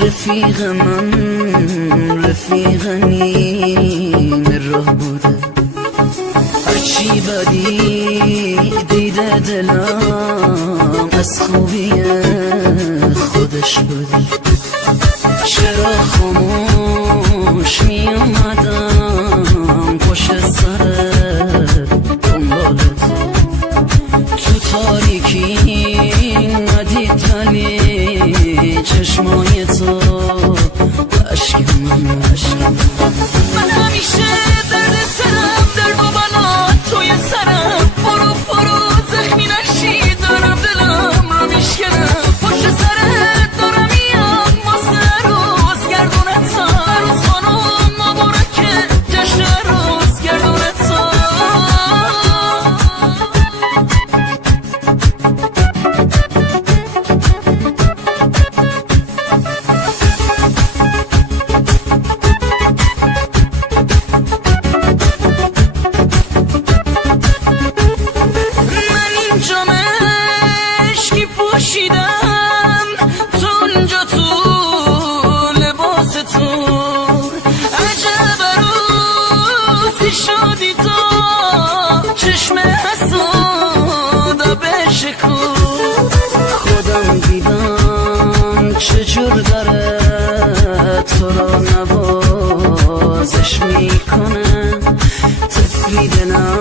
رفیق من رفیق نیم راه بوده، هرچی بدی دیده دلم از خوبی خودش بوده. چرا خاموش می اومدم پشت سرت دنبالت، تو تاریکی ندیدنی چشمای تو عشق من من همیشه درد سرم در بابانا توی سرم، برو زخمی نشی دارم دلم رو میشکنم، پشت سرت دارم میام واسه روز گردونتا، روز خانم مبارکه جشن روز گردونتا. پوشیدم تو اونجا تو لباس تو، عجب عروسی شدی تو، چشم حسودا بشکو. خودم دیدم چجور داره تو را نوازش میکنه، طفلی دلم